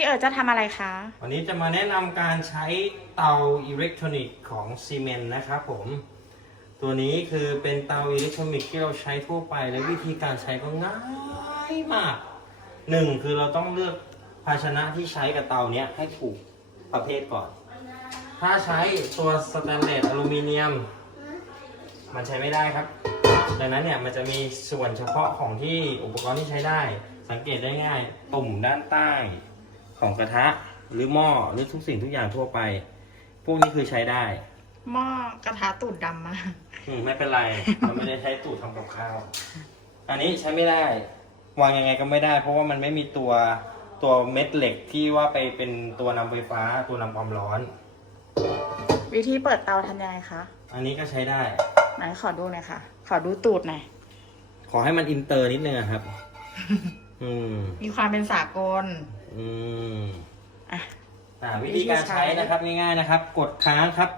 พี่เอิร์ธจะทำอะไรคะ วันนี้จะมาแนะนำการใช้เตาอิเล็กทรอนิกส์ของซีเมนต์นะครับผม ตัวนี้คือเป็นเตาอิเล็กทรอนิกส์ที่เราใช้ทั่วไปและวิธีการใช้ก็ง่ายมากหนึ่งคือเราต้องเลือกภาชนะที่ใช้กับเตาเนี้ยให้ถูกประเภทก่อน ถ้าใช้ตัวสแตนเลสอลูมิเนียม มันใช้ไม่ได้ครับ ดังนั้นเนี่ยมันจะมีส่วนเฉพาะของที่อุปกรณ์ที่ใช้ได้ สังเกตได้ง่าย ตุ่มด้านใต้ ของกระทะหรือหม้อหรือทุกสิ่งทุกอย่างทั่วไป พวกนี้คือใช้ได้หม้อกระทะตูดดำมากอืมไม่เป็นไรเราไม่ได้ใช้ตูดทำกับข้าว อันนี้ใช้ไม่ได้ วางยังไงก็ไม่ได้ เพราะว่ามันไม่มีตัวตัวเม็ดเหล็กที่ว่าไปเป็นตัวนำไฟฟ้า ตัวนำความร้อน วิธีเปิดเตาทำยังไงคะอันนี้ก็ใช้ได้ ไหนขอดูหน่อยค่ะ ขอดูตูดหน่อยขอให้มันอินเตอร์นิดนึงอะครับ อืมมีความเป็นสากลอืมอะ อ่าวิธีการใช้นะครับง่ายๆนะครับ กดค้างครับ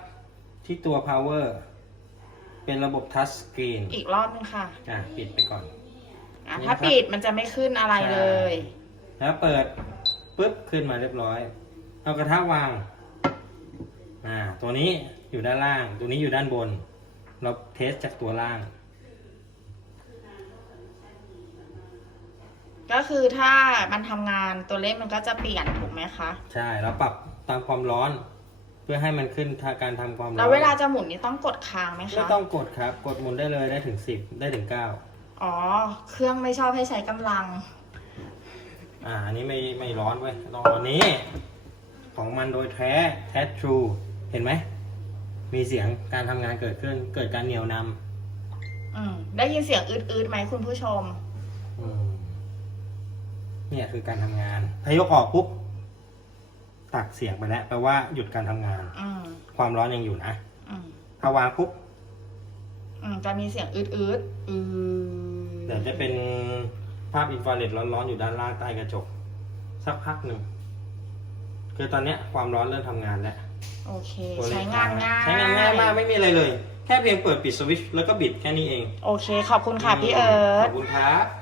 ที่ตัว power เป็นระบบ touch screen อีกรอบนึงค่ะอะปิดไปก่อน อะนี่ถ้านะครับปิดมันจะไม่ขึ้นอะไรเลย แล้วเปิดปุ๊บขึ้นมาเรียบร้อย เอากระทะวาง อ่า ตัวนี้อยู่ด้านล่าง ตัวนี้อยู่ด้านบน เราเทสจากตัวล่าง ก็คือถ้ามันทำงานตัวเลขมันก็จะเปลี่ยนถูกไหมคะ ใช่แล้วปรับตามความร้อน เพื่อให้มันขึ้นทาการทำความร้อนแล้วเวลาจะหมุนนี่ต้องกดค้างไหมไม่คะ ต้องกดครับ กดหมุนได้เลยได้ถึงสิบได้ถึงเก้าอ๋อ เครื่องไม่ชอบให้ใช้กำลัง อ่าอันนี้ไม่ไม่ร้อนเว้ยตอนนี้ ของมันโดยแท้แท้ทรูเห็นไหม มีเสียงการทำงานเกิดขึ้นเกิดการเหนียวนำอืม ได้ยินเสียงอืดๆไหมคุณผู้ชม อืม เนี่ยคือการทำงาน ถ้ายกออกปุ๊บตัดเสียงไปแล้วแปลว่าหยุดการทำงาน อืมความร้อนยังอยู่นะอืมถ้าวางปุ๊บอืมจะมีเสียงอืดๆอืเดี๋ยวจะเป็นภาพอินฟราเรดร้อนๆอยู่ด้านล่างใต้กระจก สักพักหนึ่งคือตอนเนี้ยความร้อนเริ่มทำงานแล้ว โอเคตัวเลขใช้งานง่ายใช้งานง่ายมากไม่มีอะไรเลย แค่เพียงเปิดปิดสวิตช์แล้วก็บิดแค่นี้เองโอเค ขอบคุณค่ะพี่เอิขร์อธบคุณครับ